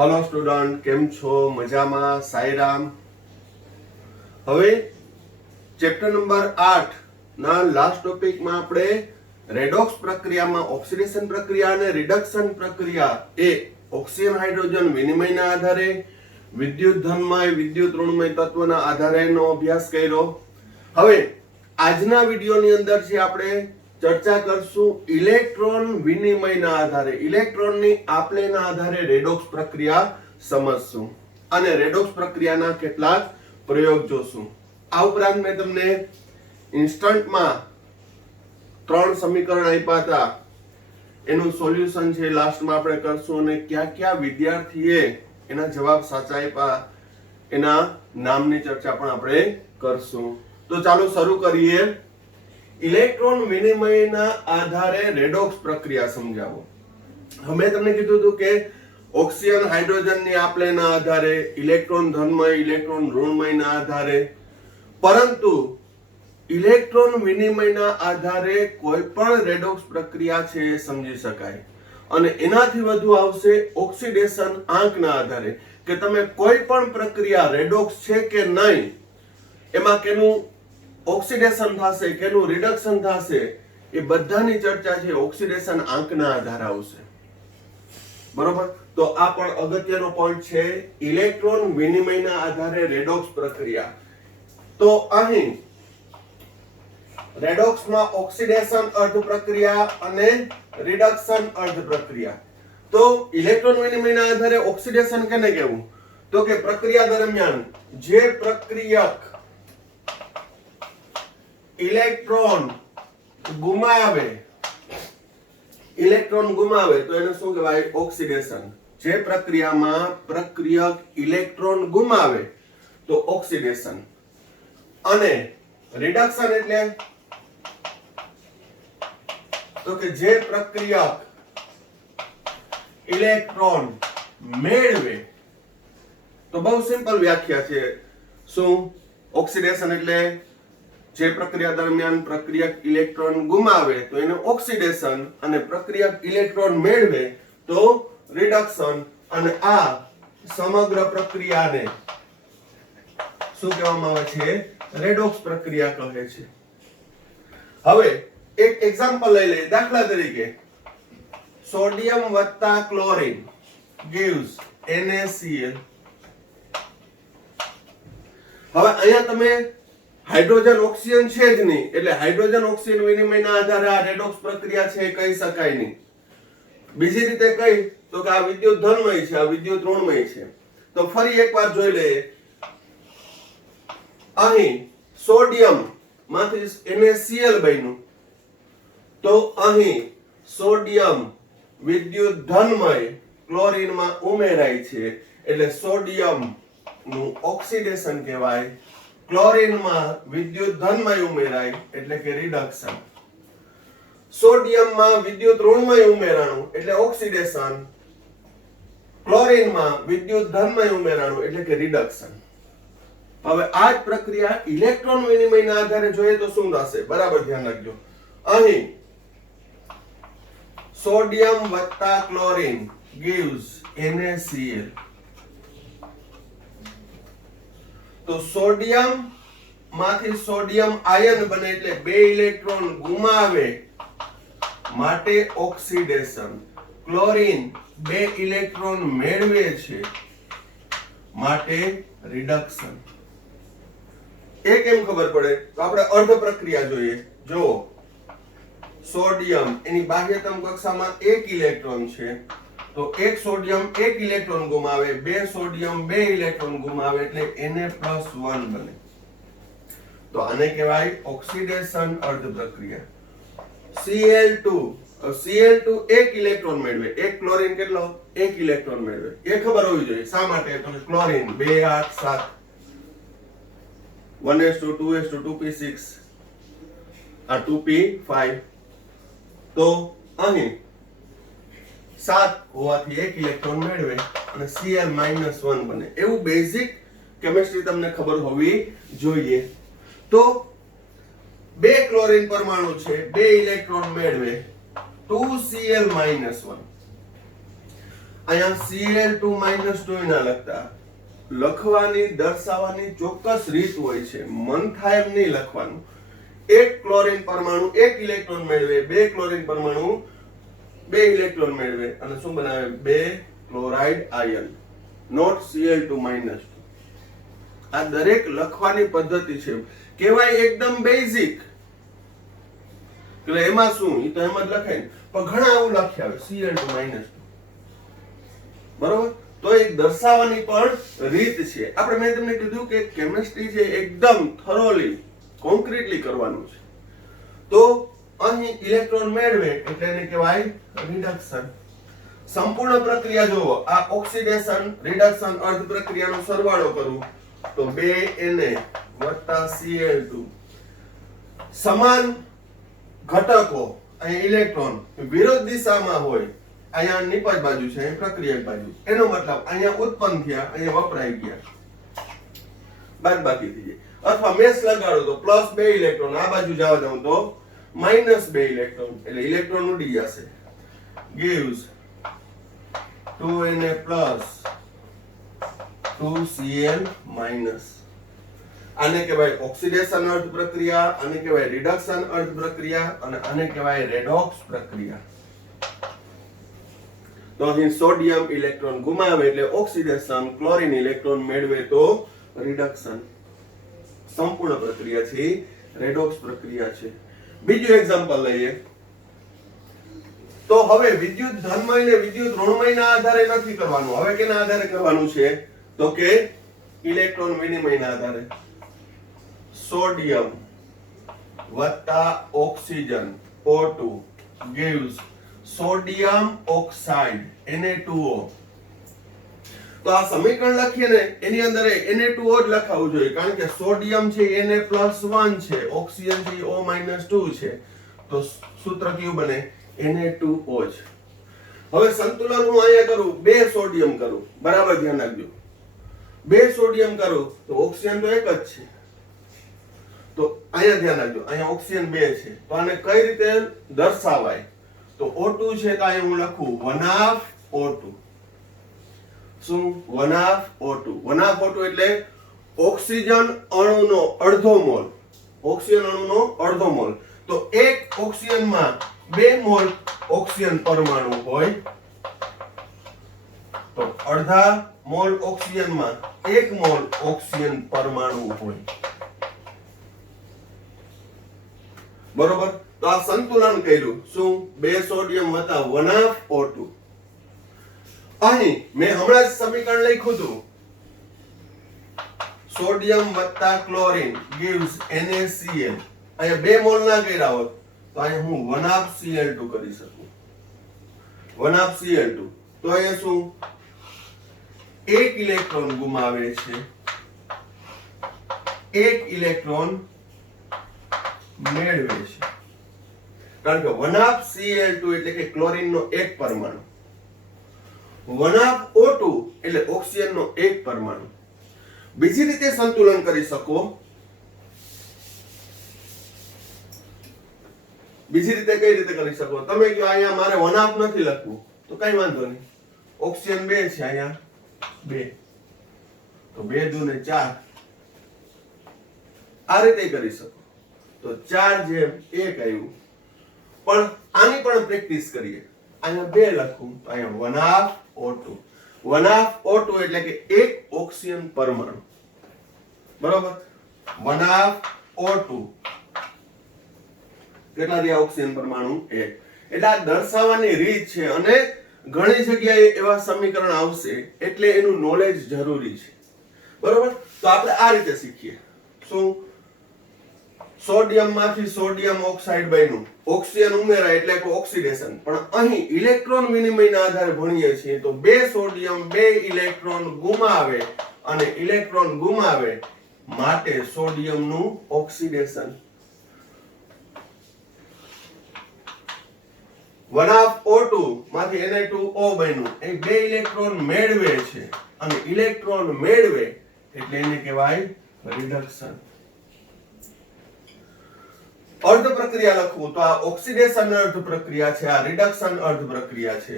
Hello student, केम छो? मजामा? साईराम। હવે chapter number 8 ના લાસ્ટ ટોપિક માં આપણે રેડોક્સ પ્રક્રિયામાં ઓક્સિડેશન પ્રક્રિયા અને રિડક્શન પ્રક્રિયા એ ઓક્સિજન હાઇડ્રોજન વિનિમયના આધારે વિદ્યુત ધનમય વિદ્યુત ઋણમય તત્વના આધારેનો અભ્યાસ કર્યો। હવે આજના વિડિયોની અંદર જે આપણે ચર્ચા કરશું ઇલેક્ટ્રોન વિનિમયના આધારે, ઇલેક્ટ્રોનની આપલેના આધારે રેડોક્સ પ્રક્રિયા સમજશું અને રેડોક્સ પ્રક્રિયાના કેટલાક પ્રયોગ જોશું। આ ઉપરાંત મેં તમને ઇન્સ્ટન્ટમાં 3 સમીકરણ આપ્યા હતા, એનું સોલ્યુશન છે લાસ્ટમાં આપણે કરશું અને કયા કયા વિદ્યાર્થીએ એના જવાબ સાચા આપ્યા એના નામની ચર્ચા પણ આપણે કરશું। તો ચાલો શરૂ કરીએ। ઇલેક્ટ્રોન વિનિમયના આધારે રેડોક્સ પ્રક્રિયા સમજાવો। હવે તમને કીધું હતું કે ઓક્સિજન હાઇડ્રોજનની આપલેના આધારે, ઇલેક્ટ્રોન ધનમય ઇલેક્ટ્રોન ઋણમયના આધારે, પરંતુ ઇલેક્ટ્રોન વિનિમયના આધારે કોઈ પણ રેડોક્સ પ્રક્રિયા છે એ સમજી શકાય અને એનાથી વધુ આવશે ઓક્સિડેશન આંકના આધારે કે તમે કોઈ પણ પ્રક્રિયા રેડોક્સ છે કે નહીં, એમાં કેનું ઓક્સિડેશન થશે, કેનું રિડક્શન થશે, એ બધાની ચર્ચા છે ઓક્સિડેશન આંકના આધારે આવશે। બરોબર? તો આ પણ અગત્યનો પોઈન્ટ છે, ઇલેક્ટ્રોન વિનિમયના આધારે રેડોક્સ પ્રક્રિયા। તો અહીં રેડોક્સમાં ઓક્સિડેશન અર્ધ પ્રક્રિયા અને રિડક્શન અર્ધ પ્રક્રિયા। તો ઇલેક્ટ્રોન વિનિમયના આધારે ઓક્સિડેશન કેને કહેવું? તો કે પ્રક્રિયા દરમિયાન જે પ્રક્રિયક ઇલેક્ટ્રોન ગુમાવે તો એને શું કહેવાય? ઓક્સિડેશન। જે પ્રક્રિયામાં પ્રક્રિયક ઇલેક્ટ્રોન ગુમાવે તો ઓક્સિડેશન। અને રિડક્શન એટલે તો કે જે પ્રક્રિયક ઇલેક્ટ્રોન મેળવે, તો બહુ સિમ્પલ વ્યાખ્યા છે। શું? ઓક્સિડેશન એટલે જે પ્રક્રિયા દરમિયાન પ્રક્રિયક ઇલેક્ટ્રોન ગુમાવે તો એને ઓક્સિડેશન અને પ્રક્રિયક ઇલેક્ટ્રોન મેળવે તો રિડક્શન। અને આ સમગ્ર પ્રક્રિયાને શું કહેવામાં આવે છે? રેડોક્સ પ્રક્રિયા કહે છે। હવે એક એક્ઝામ્પલ લઈ લઈએ। દાખલા તરીકે સોડિયમ વત્તા ક્લોરીન gives NaCl। હવે અહીંયા તમે હાઇડ્રોજન ઓક્સિજન છે જ નહીં, એટલે હાઇડ્રોજન ઓક્સિજન વિનિમયના આધારે આ રેડોક્સ પ્રક્રિયા છે કહી શકાય નહીં। બીજી રીતે કહી તો કે આ વિદ્યુત ધનમય છે, આ વિદ્યુત ઋણમય છે। તો ફરી એકવાર જોઈ લઈએ। અહીં સોડિયમ માંથી NaCl બન્યું, તો અહીં સોડિયમ વિદ્યુત ધનમય ક્લોરીનમાં ઉમેરાય છે એટલે સોડિયમ નું ઓક્સિડેશન કહેવાય, ક્લોરીનમાં વિદ્યુત ધનમય ઉમેરાય એટલે કે રિડક્શન, સોડિયમમાં વિદ્યુત ઋણમય ઉમેરાણું એટલે ઓક્સિડેશન, ક્લોરીનમાં વિદ્યુત ધનમય ઉમેરાણું એટલે કે રિડક્શન। હવે આ જ પ્રક્રિયા ઇલેક્ટ્રોન વિનિમયના આધારે જોઈએ તો શું થશે? બરાબર ધ્યાન રાખજો। અહીં સોડિયમ વત્તા ક્લોરીન gives NaCl। તો સોડિયમ માંથી સોડિયમ આયન બને એટલે 2 ઇલેક્ટ્રોન ગુમાવે માટે ઓક્સિડેશન, ક્લોરીન 2 ઇલેક્ટ્રોન મેળવે છે માટે રિડક્શન। એ કેમ ખબર પડે? તો આપણે અર્ધ પ્રક્રિયા જોઈએ। જો સોડિયમ એની બાહ્યતમ કક્ષામાં 1 ઇલેક્ટ્રોન છે, તો 1 સોડિયમ 1 ઇલેક્ટ્રોન ગુમાવે, 2 સોડિયમ 2 ઇલેક્ટ્રોન ગુમાવે એટલે Na+1 બને। તો આને કહેવાય ઓક્સિડેશન અર્ધ પ્રક્રિયા। Cl2 1 ઇલેક્ટ્રોન મેળવે, 1 ક્લોરીન કેટલો? 1 ઇલેક્ટ્રોન મેળવે। એ ખબર હોવી જોઈએ। શા માટે? તો ક્લોરીન 2 8 7 1s2 2s2 2p6 આ 2p5, તો અહીં 7 હોવાથી 1 ઇલેક્ટ્રોન મેળવે અને Cl-1 બને। એવું બેઝિક કેમિસ્ટ્રી તમને ખબર હોવી જોઈએ। તો 2 ક્લોરીન પરમાણુ છે, 2 ઇલેક્ટ્રોન મેળવે 2Cl-1। અહીંયા Cl2 ના લખતા, લખવાની દર્શાવવાની ચોક્કસ રીત હોય છે, મન થાય એમ નહીં લખવાનું. એક ક્લોરીન પરમાણુ એક ઇલેક્ટ્રોન મેળવે, બે ક્લોરીન પરમાણુ બે ઇલેક્ટ્રોન મેળવે અને શું બનાવે? બે ક્લોરાઇડ આયન, નોટ Cl2-. આ દરેક લખવાની પદ્ધતિ છે, કહેવાય એકદમ બેઝિક. એટલે એમાં શું, એ તો એમ જ લખાય, પણ ઘણા આવું લખ્યા આવે Cl2-. બરોબર? તો એક દર્શાવવાની પણ રીત છે. આપણે મેં તમને કીધું કે કેમિસ્ટ્રી છે એકદમ થોરોલી કોન્ક્રીટલી કરવાનું છે. તો અહીં ઇલેક્ટ્રોન મેળવે એટલે એને કહેવાય રિડક્શન. સંપૂર્ણ પ્રક્રિયા જોવો, આ ઓક્સિડેશન રિડક્શન અર્ધ પ્રક્રિયાનો સરવાળો કરું તો 2Na Cl2 સમાન ઘટકો, અહીં ઇલેક્ટ્રોન વિરોધ દિશામાં હોય, અહીંયા નિપજ બાજુ છે, અહીં પ્રક્રિયક બાજુ, એનો મતલબ અહીંયા ઉત્પન્ન થયા, અહીંયા વપરાઈ ગયા, બાદબાકી થઈ જાય. અથવા મેસ લગાડો તો +2 ઇલેક્ટ્રોન, આ બાજુ જવા દઉં તો -2 ઇલેક્ટ્રોન, એટલે ઇલેક્ટ્રોન ઉડી જશે. gives 2Na plus 2Cl minus. આને કહેવાય ઓક્સિડેશન અર્ધ પ્રક્રિયા, આને કહેવાય રિડક્શન અર્ધ પ્રક્રિયા અને આને કહેવાય રેડોક્સ પ્રક્રિયા. તો અહીં સોડિયમ ઇલેક્ટ્રોન ગુમાવે એટલે ઓક્સિડેશન, ક્લોરીન ઇલેક્ટ્રોન મેળવે તો રિડક્શન. સંપૂર્ણ પ્રક્રિયા છે રેડોક્સ પ્રક્રિયા છે. બીજું એક્ઝામ્પલ લઈએ તો હવે વિદ્યુત ધનમય ને વિદ્યુત ઋણમયના આધારે નથી કરવાનું. હવે કેના આધારે કરવાનું છે? તો કે ઇલેક્ટ્રોન વિનિમયના આધારે. સોડિયમ વત્તા oxygen O2 gives sodium oxide Na2O. તો આ સમીકરણ લખીએ ને એની અંદર Na2O જ લખાવું જોઈએ, કારણ કે સોડિયમ છે Na+1 છે, ઓક્સિજન છે O-2 છે, તો સૂત્ર કયું બને? Na2O જ. હવે સંતુલન હું અહીંયા કરું, 2 સોડિયમ કરું, બરાબર ધ્યાન રાખજો. 2 સોડિયમ કરું તો ઓક્સિજન તો એક જ છે, તો અહીંયા ધ્યાન રાખજો, અહીંયા ઓક્સિજન 2 છે, તો આને કઈ રીતે દર્શાવાય? તો O2 છે તો અહીં હું લખું 1/O2. શું? 1/O2. 1/O2 એટલે ઓક્સિજન અણુનો અડધો મોલ. ઓક્સિજન અણુનો અડધો મોલ. તો એક ઓક્સિજનમાં 2 મોલ ઓક્સિજન પરમાણુ હોય, તો અડધા મોલ ઓક્સિજનમાં 1 મોલ ઓક્સિજન પરમાણુ હોય. બરોબર? તો આ સંતુલન કર્યું. શું? 2 સોડિયમ વત્તા 1/O2. અહીં મેં હમણાં જ સમીકરણ લખ્યું હતું, સોડિયમ વત્તા ક્લોરીન gives NaCl. અહીંયા 2 મોલ ના કર્યા હોત તો અહીંયા હું 1/Cl2 કરી શકું. 1/Cl2. તો અહીંયા શું? 1 ઇલેક્ટ્રોન ગુમાવે છે, 1 ઇલેક્ટ્રોન મેળવે છે, કારણ કે 1/Cl2 એટલે કે ક્લોરીનનો એક પરમાણુ, 1/O2 એટલે ઓક્સિજનનો એક પરમાણુ. બીજી રીતે સંતુલન કરી શકો. બીજી રીતે કઈ રીતે કરી શકો? તમે કહો અહીંયા મારે 1/2 નથી લખવું, તો કઈ વાંધો નહીં, ઓક્સિજન 2 છે, અહીંયા 2, તો 2 × 2 = 4. આ રીતે કરી શકો. તો 4/1 આવ્યું. પણ આની પણ પ્રેક્ટિસ કરીએ. અહીંયા 2 લખું તો અહીંયા 1/O2. 1/O2 એટલે કે એક ઓક્સિજન પરમાણુ. બરોબર? 1/O2 કેટલા થયા ઓક્સિજન પરમાણુ? 1. એટલે આ દર્શાવવાની રીત છે અને ઘણી જગ્યાએ એવા સમીકરણ આવશે, એટલે એનું નોલેજ જરૂરી છે. બરોબર? તો આપણે આ રીતે શીખીએ. શું? સોડિયમ માંથી સોડિયમ ઓક્સાઇડ બન્યું, ઓક્સિજન ઉમેરાય એટલે કે ઓક્સિડેશન. પણ અહીં ઇલેક્ટ્રોન વિનિમયના આધારે ભણીએ છીએ તો 2 સોડિયમ 2 ઇલેક્ટ્રોન ગુમાવે, અને ઇલેક્ટ્રોન ગુમાવે માટે સોડિયમનું ઓક્સિડેશન. 1/O2 માંથી Na2O બન્યું, એ 2 ઇલેક્ટ્રોન મેળવે છે, અને ઇલેક્ટ્રોન મેળવે એટલે એને કહેવાય રિડક્શન. અર્ધ પ્રક્રિયા લખવું તો આ ઓક્સિડેશન અર્ધ પ્રક્રિયા છે, આ રિડક્શન અર્ધ પ્રક્રિયા છે.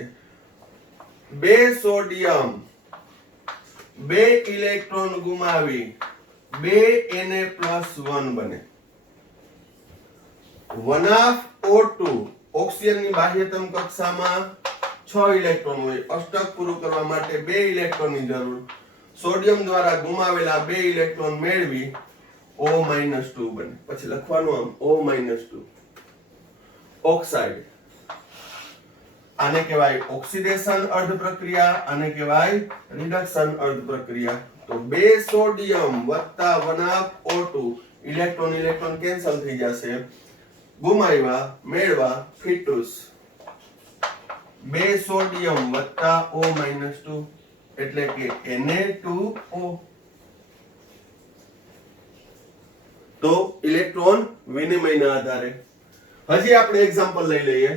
બે સોડિયમ 2 ઇલેક્ટ્રોન ગુમાવી 2 Na+1 બને. 1/O2 ઓક્સિજનની બાહ્યતમ કક્ષામાં 6 ઇલેક્ટ્રોન હોય. અષ્ટક પૂરું કરવા માટે 2 ઇલેક્ટ્રોનની જરૂર. સોડિયમ દ્વારા ગુમાવેલા 2 ઇલેક્ટ્રોન મેળવી O-2 બને. પછી લખવાનું આમ O-2 ઓક્સાઇડ. આને કહેવાય ઓક્સિડેશન અર્ધ પ્રક્રિયા, આને કહેવાય રિડક્શન અર્ધ પ્રક્રિયા. તો 2 સોડિયમ વત્તા 1/O2 ઇલેક્ટ્રોન કેન્સલ થઈ જશે. ગુમાવ્યા મેળવા ફિટુસ. 2 સોડિયમ વત્તા O-2 એટલે કે Na2O. તો ઇલેક્ટ્રોન વિનિમયના આધારે હજી આપણે એક્ઝામ્પલ લઈ લઈએ.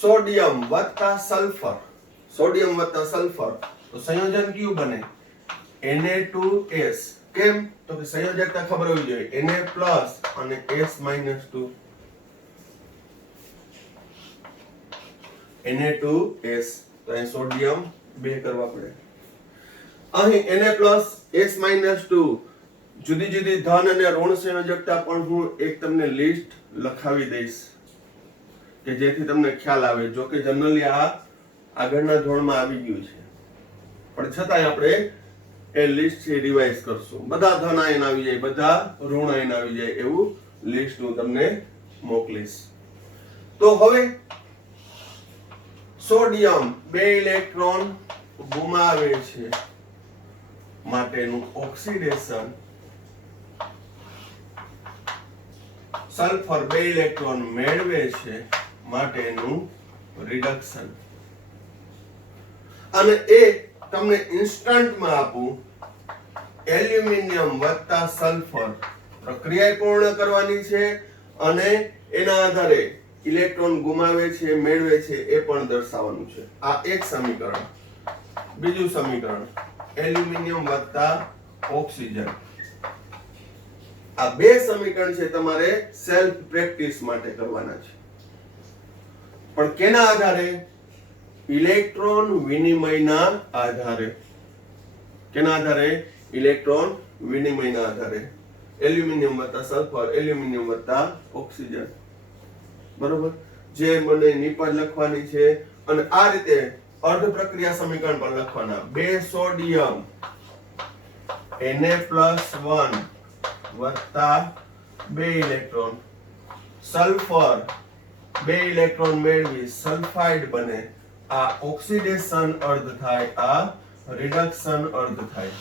સોડિયમ વત્તા સલ્ફર. સોડિયમ વત્તા સલ્ફર તો સંયોજન કયું બને? Na2S. કેમ? તો કે સંયોજકતા ખબર હોવી જોઈએ. Na+ અને S-2. Na2S. તો અહીં સોડિયમ 2 કરવા પડે. અહીં Na+ S-2 જુદી જુદી ધન અને ઋણ સંયોજકતા પણ હું એક તમને લિસ્ટ લખાવી દઈશ કે જેથી તમને ખ્યાલ આવે. જો કે જનરલી આ આગળના ધોરણમાં આવી ગયું છે, પણ છતાંય આપણે એ લિસ્ટ છે રિવાઇઝ કરશું. બધા ધન આયન આવી જાય, બધા ઋણ આયન આવી જાય એવું લિસ્ટ હું તમને મોકલીશ. તો હવે સોડિયમ 2 ઇલેક્ટ્રોન ગુમાવે છે માટેનું ઓક્સિડેશન, સલ્ફર 2 ઇલેક્ટ્રોન મેળવે છે માટેનું રિડક્શન. અને એ તમને ઇન્સ્ટન્ટમાં આપું. એલ્યુમિનિયમ વત્તા સલ્ફર પ્રક્રિયા પૂર્ણ કરવાની છે અને એના આધારે ઇલેક્ટ્રોન ગુમાવે છે મેળવે છે એ પણ દર્શાવવાનું છે. આ એક સમીકરણ. બીજું સમીકરણ એલ્યુમિનિયમ વત્તા ઓક્સિજન. આ બે સમીકરણ છે તમારે સેલ્ફ પ્રેક્ટિસ માટે કરવાના છે. પણ કેના આધારે? ઇલેક્ટ્રોન વિનિમયના આધારે. કેના આધારે? ઇલેક્ટ્રોન વિનિમયના આધારે. એલ્યુમિનિયમ વત્તા સલ્ફર, એલ્યુમિનિયમ વત્તા ઓક્સિજન. બરોબર? જે મને નિપજ લખવાની છે અને આ રીતે અર્ધ પ્રક્રિયા સમીકરણ પણ લખવાના. 2 સોડિયમ Na+1 વત્તા 2 ઇલેક્ટ્રોન, સલ્ફર 2 ઇલેક્ટ્રોન મેળવી સલ્ફાઇડ બને. આ ઓક્સિડેશન અર્ધ થાય, આ રિડક્શન અર્ધ થાય.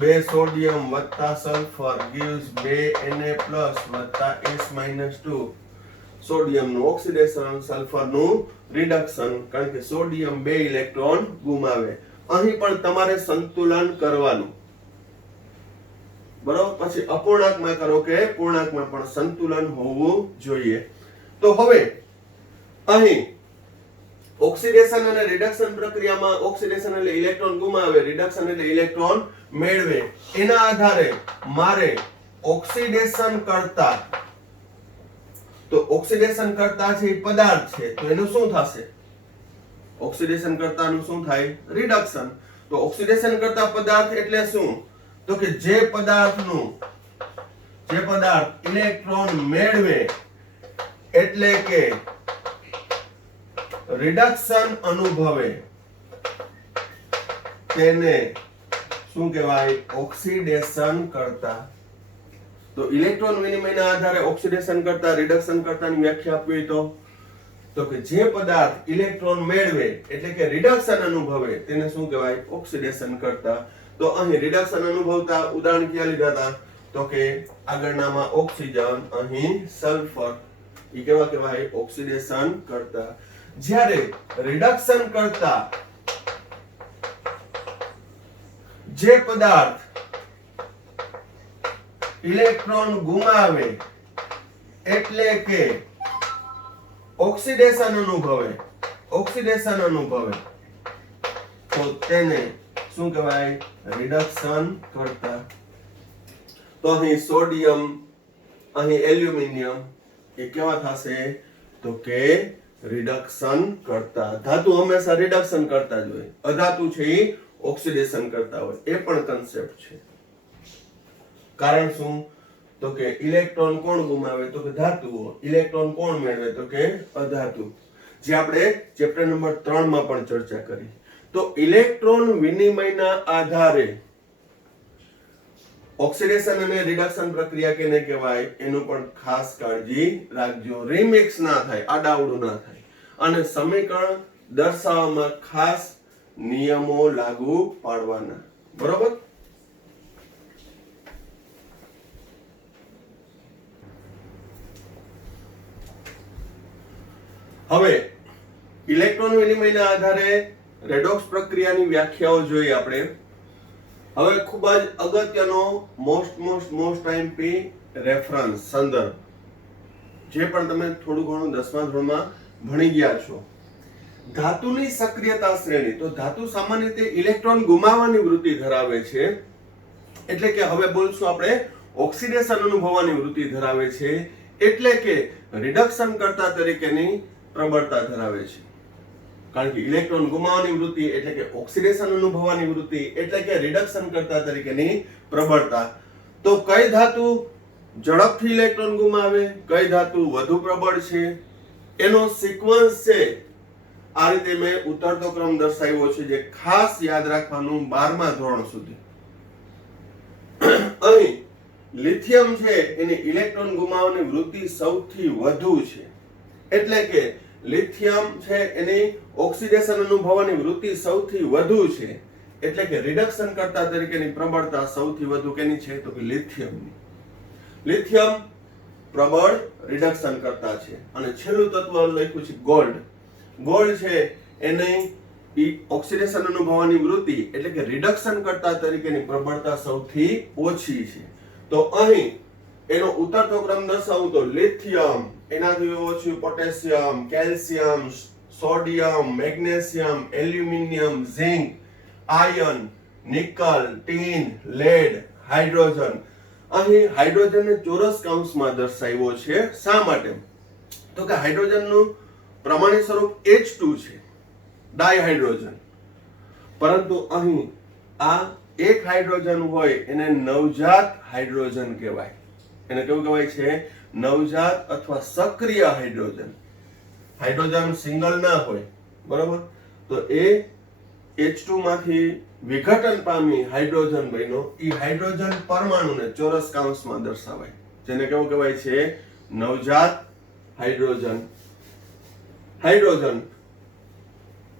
2 સોડિયમ વત્તા સલ્ફર gives 2 Na+ વત્તા S-2. સોડિયમનું ઓક્સિડેશન, સલ્ફરનું રિડક્શન, કારણ કે સોડિયમ 2 ઇલેક્ટ્રોન ગુમાવે. અહીં પણ તમારે સંતુલન કરવાનું. બરોબર? પછી અપૂર્ણાંકમાં કરો કે પૂર્ણાંકમાં પણ સંતુલન હોવું જોઈએ. તો હવે અહીં ઓક્સિડેશન અને રિડક્શન પ્રક્રિયામાં ઓક્સિડેશન એટલે ઇલેક્ટ્રોન ગુમાવે, રિડક્શન એટલે ઇલેક્ટ્રોન મેળવે. એના આધારે મારે ઓક્સિડેશન કરતા, તો ઓક્સિડેશન કરતા છે પદાર્થ છે, તો એનું શું થશે? ઓક્સિડેશન કરતાનું શું થાય? રિડક્શન. તો ઓક્સિડેશન કરતા પદાર્થ એટલે શું? તો કે જે પદાર્થ ઇલેક્ટ્રોન મેળવે એટલે કે રિડક્શન અનુભવે તેને શું કહેવાય? ઓક્સિડેશન કરતા. તો ઇલેક્ટ્રોન વિનિમયના આધારે ઓક્સિડેશન કરતા, રિડક્શન કરતાની વ્યાખ્યા આપવી તો કે જે પદાર્થ ઇલેક્ટ્રોન મેળવે એટલે કે રિડક્શન અનુભવે તેને શું કહેવાય? ઓક્સિડેશન કરતા. તો અહીં રિડક્શન અનુભવતા ઉદાહરણ ક્યાં લીધા હતા? તો કે આગળનામાં ઓક્સિજન, અહીં સલ્ફર. એ કેવા કહેવાય? ઓક્સિડેશન કરતા. જ્યારે રિડક્શન કરતા જે પદાર્થ ઇલેક્ટ્રોન ગુમાવે એટલે કે ઓક્સિડેશન અનુભવે તો તેને શું કહેવાય? રિડક્શન કરતા. તો અહીં સોડિયમ, અહીં એલ્યુમિનિયમ એ કેવા થશે? તો કે રિડક્શન કરતા. ધાતુ હંમેશા રિડક્શન કરતા જ હોય, અધાતુ છે એ ઓક્સિડેશન કરતા હોય. એ પણ કન્સેપ્ટ છે. કારણ શું? તો કે ઇલેક્ટ્રોન કોણ ગુમાવે? તો કે ધાતુઓ. ઇલેક્ટ્રોન કોણ મેળવે? તો કે અધાતુ. જે આપણે ચેપ્ટર નંબર 3 માં પણ ચર્ચા કરી. તો ઇલેક્ટ્રોન વિનિમયના આધારે ઓક્સિડેશન અને રિડક્શન પ્રક્રિયા કેને કહેવાય? એનું પણ ખાસ કાળજી રાખજો. રિમિક્સ ના થાય, આડાવડું ના થાય. અને સમીકરણ દર્શાવવામાં ખાસ નિયમો લાગુ પાડવાના. બરોબર? હવે ઇલેક્ટ્રોન વિનિમયના આધારે રેડોક્સ પ્રક્રિયાની વ્યાખ્યાઓ જોઈએ આપણે. હવે ખૂબ જ અગત્યનો મોસ્ટ ટાઈમ રેફરન્સ સંદર્ભ, જે પણ તમે થોડું ઘણું 10મા ધોરણમાં ભણી ગયા છો. ધાતુની સક્રિયતા શ્રેણી. તો ધાતુ સામાન્ય રીતે ઇલેક્ટ્રોન ગુમાવવાની વૃત્તિ ધરાવે છે. એટલે કે હવે બોલશું આપણે ઓક્સિડેશન અનુભવવાની વૃત્તિ ધરાવે છે. એટલે કે રિડક્શન કરતા તરીકેની પ્રબળતા ધરાવે છે. કારણ કે ઇલેક્ટ્રોન ગુમાવવાની વૃત્તિ એટલે કે ઓક્સિડેશન અનુભવવાની વૃત્તિ એટલે કે રિડક્શન કરતા તરીકેની પ્રબળતા. તો કઈ ધાતુ ઝડપથી ઇલેક્ટ્રોન ગુમાવે, કઈ ધાતુ વધુ પ્રબળ છે, એનો સિક્વન્સ છે. આ રીતે મેં ઉતરતો ક્રમ દર્શાવ્યો છે, જે ખાસ યાદ રાખવાનું 12મા ધોરણ સુધી. અહીં લિથિયમ છે એની ઇલેક્ટ્રોન ગુમાવવાની વૃત્તિ સૌથી વધુ છે. એટલે કે લિથિયમ છે એની ઓક્સિડેશન અનુભવવાની વૃત્તિ સૌથી વધુ છે. એટલે કે રિડક્શન કરતા તરીકેની પ્રબળતા સૌથી વધુ કેની છે? તો કે લિથિયમની. લિથિયમ પ્રબળ રિડક્શન કરતા છે. અને છેલ્લું તત્વ લખ્યું છે ગોલ્ડ. ગોલ્ડ છે એની ઓક્સિડેશન અનુભવવાની વૃત્તિ એટલે કે રિડક્શન કરતા તરીકેની પ્રબળતા સૌથી ઓછી છે. તો અહીં એનો ઉતરતો ક્રમ દર્શાવું તો લિથિયમ, એનાથી ઓછું potassium, calcium, sodium, magnesium, aluminium, zinc, iron, nickel, tin, lead, hydrogen. અહીં હાઇડ્રોજનને ચોરસ કૌંસમાં દર્શાવ્યો છે. શા માટે? તો કે હાઇડ્રોજનનું પ્રમાણિક સ્વરૂપ H2 છે, ડાયહાઇડ્રોજન. પરંતુ અહીં આ એક હાઇડ્રોજન હોય એને નવજાત હાઇડ્રોજન કહેવાય. એને કેવું કહેવાય છે? નવજાત અથવા સક્રિય હાઇડ્રોજન. હાઇડ્રોજન સિંગલ ના હોય, બરોબર? તો એ H2 માંથી વિઘટન પામી હાઇડ્રોજન બન્યો. એ હાઇડ્રોજન પરમાણુને ચોરસ કૌંસમાં દર્શાવાય, જેને કેવું કહેવાય છે? નવજાત હાઇડ્રોજન. હાઇડ્રોજન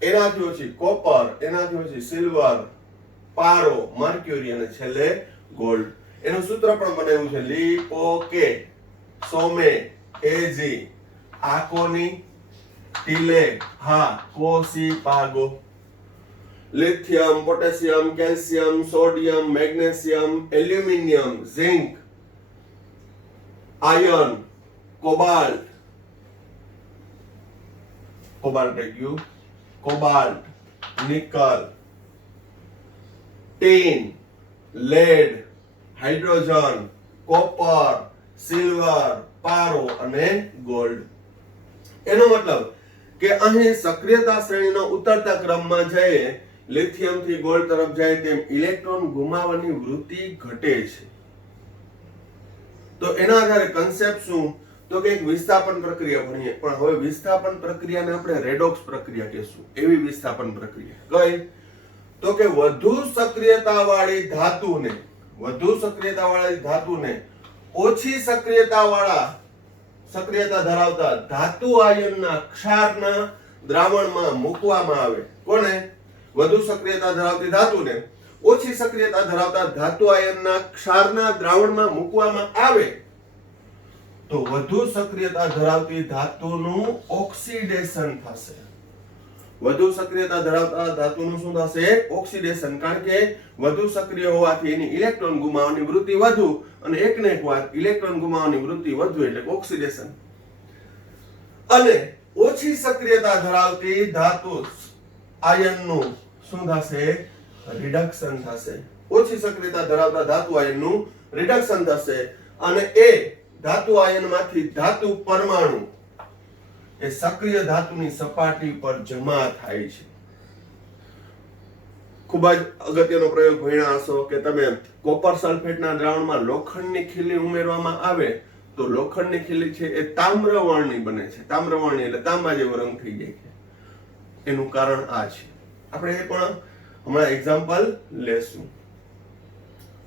એનાથી ઓછી કોપર, એનાથી ઓછી સિલ્વર, પારો, મર્ક્યુરી અને છેલ્લે ગોલ્ડ. એનું સૂત્ર પણ બનાવ્યું છે લિપોકે સોમે એજી આકોની ટીલે હા કોસી પાગો. Lithium, potassium, calcium, sodium, magnesium, aluminium, zinc, iron, cobalt, nickel, tin, lead, hydrogen, copper, silver, પારો અને ગોલ્ડ. એનો મતલબ કે અહીં સક્રિયતા શ્રેણીનો ઉતરતા ક્રમમાં જઈએ, લિથિયમ થી ગોલ્ડ તરફ જાય તેમ ઇલેક્ટ્રોન ગુમાવવાની વૃત્તિ ઘટે છે. તો એના આધારે કન્સેપ્ટ શું? તો કે એક વિસ્થાપન પ્રક્રિયા ભણીએ. પણ હવે વિસ્થાપન પ્રક્રિયાને આપણે રેડોક્સ પ્રક્રિયા કહેશું. એવી વિસ્થાપન પ્રક્રિયા કઈ? તો કે વધુ સક્રિયતા વાળી ધાતુને ઓછી સક્રિયતા ધરાવતા ધાતુ આયનના ક્ષારના દ્રાવણમાં મૂકવામાં આવે. કોને? વધુ સક્રિયતા ધરાવતી ધાતુને ઓછી સક્રિયતા ધરાવતા ધાતુ આયનના ક્ષારના દ્રાવણમાં મૂકવામાં આવે તો વધુ સક્રિયતા ધરાવતી ધાતુનું ઓક્સિડેશન થશે. વધુ સક્રિયતા ધરાવતા ધાતુનું શું થશે? ઓક્સિડેશન. કારણ કે વધુ સક્રિય હોવાથી એની ઇલેક્ટ્રોન ગુમાવવાની વૃત્તિ વધુ, અને એકને એક વાર ઇલેક્ટ્રોન ગુમાવવાની વૃત્તિ વધુ એટલે ઓક્સિડેશન. અને ઓછી સક્રિયતા ધરાવતી ધાતુ આયનનું શું થશે? રિડક્શન થશે, ઓછી સક્રિયતા ધરાવતા ધાતુ આયનનું રિડક્શન થશે અને એ ધાતુ આયનમાંથી ધાતુ પરમાણુ એ સક્રિય ધાતુની સપાટી પર જમા થાય છે. ખૂબ જ અગત્યનો પ્રયોગ ભણ્યા હશો કે તમે કોપર સલ્ફેટના દ્રાવણમાં લોખંડની ખીલી ઉમેરવામાં આવે તો લોખંડની ખીલી છે એ તામ્ર વર્ણની બને છે. તામ્ર વર્ણની એટલે તાંબા જેવો રંગ થઈ જાય છે. એનું કારણ આ છે. આપણે એ પણ હમણાં એક્ઝામ્પલ લેશું,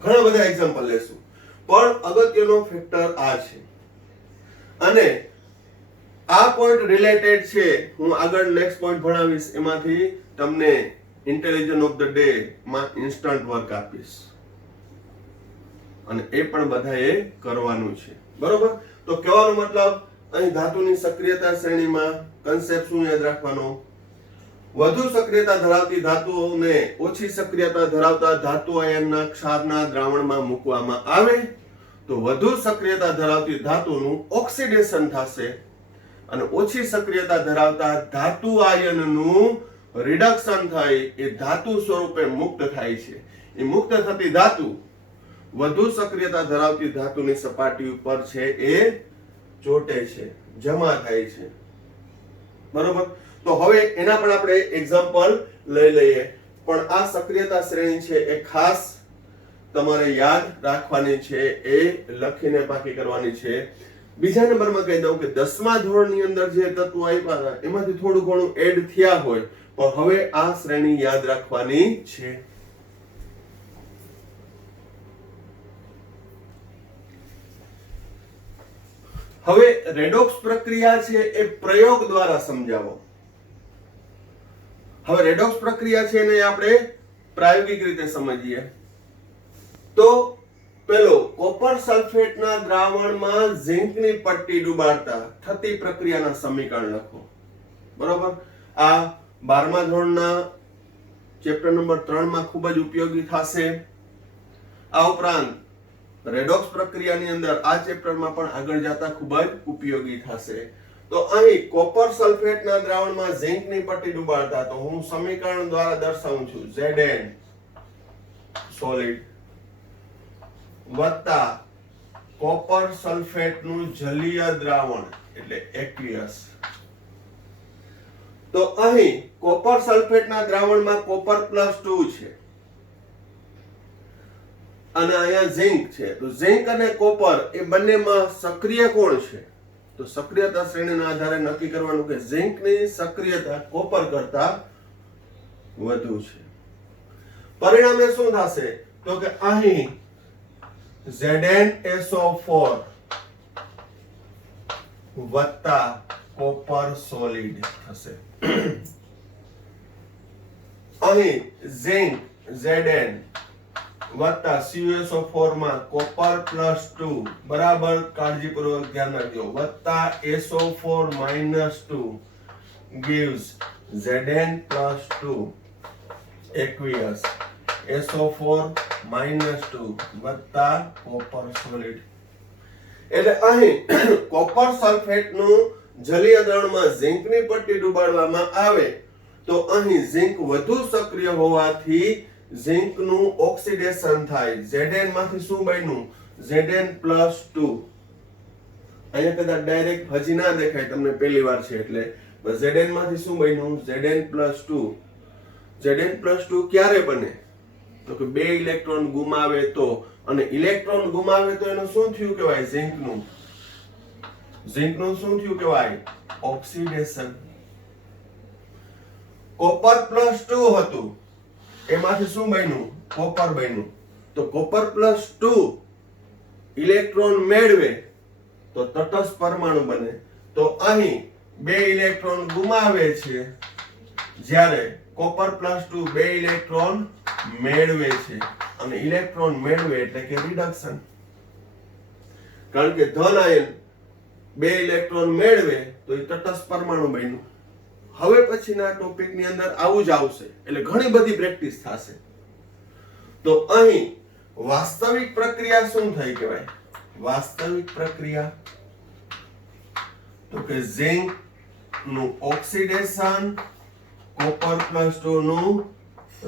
ઘણા બધા એક્ઝામ્પલ લેશું, પણ અગત્યનો ફેક્ટર આ છે. અને આ પોઈન્ટ રિલેટેડ છે, હું આગળ નેક્સ્ટ પોઈન્ટ ભણાવીશ, એમાંથી તમને ઇન્ટેલિજન્સ ઓફ ધ ડે માં ઇન્સ્ટન્ટ વર્ક આપીશ અને એ પણ બધાએ કરવાનું છે. બરોબર? તો કહેવાનો મતલબ અહીં ધાતુની સક્રિયતા શ્રેણીમાં કન્સેપ્ટ શું યાદ રાખવાનો? વધુ સક્રિયતા ધરાવતી ધાતુઓને ઓછી સક્રિયતા ધરાવતા ધાતુ આયનના ક્ષારના દ્રાવણમાં મૂકવામાં આવે તો વધુ સક્રિયતા ધરાવતી ધાતુનું ઓક્સિડેશન થશે અને ઓછી સક્રિયતા ધરાવતા ધાતુ આયનનું રિડક્શન થઈ એ ધાતુ સ્વરૂપે મુક્ત થાય છે. એ મુક્ત થતી ધાતુ વધુ સક્રિયતા ધરાવતી ધાતુની સપાટી ઉપર છે એ ચોંટે છે, જમા થાય છે. બરોબર? તો હવે એના પણ આપણે એક્ઝામ્પલ લઈ લઈએ. પણ આ સક્રિયતા શ્રેણી છે એ ખાસ તમારે યાદ રાખવાની છે, એ લખીને પાકી કરવાની છે. બીજા નંબરમાં કહી દઉં કે 10મા ધોરણની અંદર જે તત્વો આપ્યા હતા એમાંથી થોડું ઘણું એડ થયા હોય પણ હવે આ શ્રેણી યાદ રાખવાની છે. હવે રેડોક્સ પ્રક્રિયા છે એ પ્રયોગ દ્વારા સમજાવો. હવે રેડોક્સ પ્રક્રિયા છે એને આપણે પ્રાયોગિક રીતે સમજીએ. તો પેલો કોપર સલ્ફેટના દ્રાવણમાં ઝિંકની પટ્ટી ડુબાડતા થતી પ્રક્રિયાના સમીકરણ લખો. બરોબર? આ 12મા ધોરણના ચેપ્ટર નંબર 3 માં ખૂબ જ ઉપયોગી થશે. આ ઉપરાંત રેડોક્સ પ્રક્રિયાની અંદર આ ચેપ્ટરમાં પણ આગળ જતા ખૂબ જ ઉપયોગી થશે. તો અહીં કોપર સલ્ફેટના દ્રાવણમાં ઝિંકની પટ્ટી ડુબાડતા તો હું સમીકરણ દ્વારા દર્શાવું છું Zn સોલિડ વત્તા કોપર સલ્ફેટનું જલીય દ્રાવણ એટલે એક્વિયસ. તો અહીં કોપર સલ્ફેટના દ્રાવણમાં કોપર +2 છે અને અહીંયા ઝિંક છે. તો ઝિંક અને કોપર એ બંનેમાં સક્રિય કોણ છે? તો સક્રિયતા શ્રેણીના આધારે નક્કી કરવાનું કે ઝિંકની સક્રિયતા કોપર કરતા વધુ છે. પરિણામે શું થશે? તો કે અહીં ZnSO4 વત્તા કોપર સોલિડ થશે. અહીં ઝિંક Zn વત્તા CuSO4 માં કોપર +2 બરાબર, કાળજીપૂર્વક ધ્યાન રાખજો, વત્તા SO4 -2 gives Zn+2 aqueous SO4 -2 વત્તા કોપર સોલિડ. એટલે અહીં કોપર સલ્ફેટનું જલીય દ્રાવણમાં ઝિંકની પટ્ટી ડુબાડવામાં આવે તો અહીં ઝિંક વધુ સક્રિય હોવાથી ઝિંકનું ઓક્સિડેશન થાય. Zn માંથી શું બન્યું? Zn+2. અહીંયા કદાચ ડાયરેક્ટ હજી ના દેખાય તમને, પહેલી વાર છે એટલે. Zn માંથી શું બન્યું? Zn+2. Zn+2 ક્યારે બને? તો કે 2 ઇલેક્ટ્રોન ગુમાવે તો. અને ઇલેક્ટ્રોન ગુમાવે તો એનું શું થયું કહેવાય? ઝિંકનું શું થયું કહેવાય? ઓક્સિડેશન. કોપર +2 હતું, એમાંથી શું બન્યું? કોપર બન્યું. તો કોપર +2 ઇલેક્ટ્રોન મેળવે તો તટસ્થ પરમાણુ બને. તો અહીં 2 ઇલેક્ટ્રોન ગુમાવે છે જ્યારે કોપર +2 2 ઇલેક્ટ્રોન મેળવે છે. અને ઇલેક્ટ્રોન મેળવે એટલે કે રિડક્શન. કારણ કે ધન આયન 2 ઇલેક્ટ્રોન મેળવે તો એ તટસ્થ પરમાણુ બન્યું. હવે પછીના ટોપિકની અંદર આવું જ આવશે, એટલે ઘણી બધી પ્રેક્ટિસ થશે. તો અહીં વાસ્તવિક પ્રક્રિયા શું થઈ કહેવાય? વાસ્તવિક પ્રક્રિયા તો કે ઝિંક નું ઓક્સિડેશન, કોપર +2 નું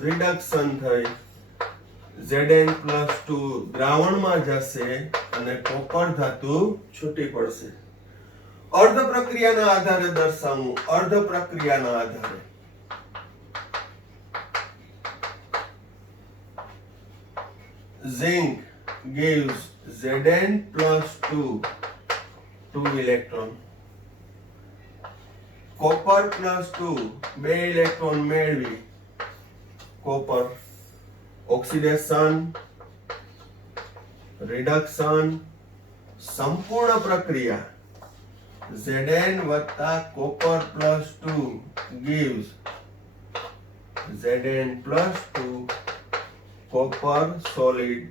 રિડક્શન થઈ Zn+2 દ્રાવણમાં જશે અને કોપર ધાતુ છૂટી પડશે. અર્ધ પ્રક્રિયાના આધારે દર્શાવવું. અર્ધ પ્રક્રિયાના આધારે zinc gives Zn+2 2 electron. copper +2 2 electron મેળવી કોપર. ઓક્સિડેશન, રિડક્શન, સંપૂર્ણ પ્રક્રિયા Zn વત્તા copper +2 gives Zn+2 copper solid.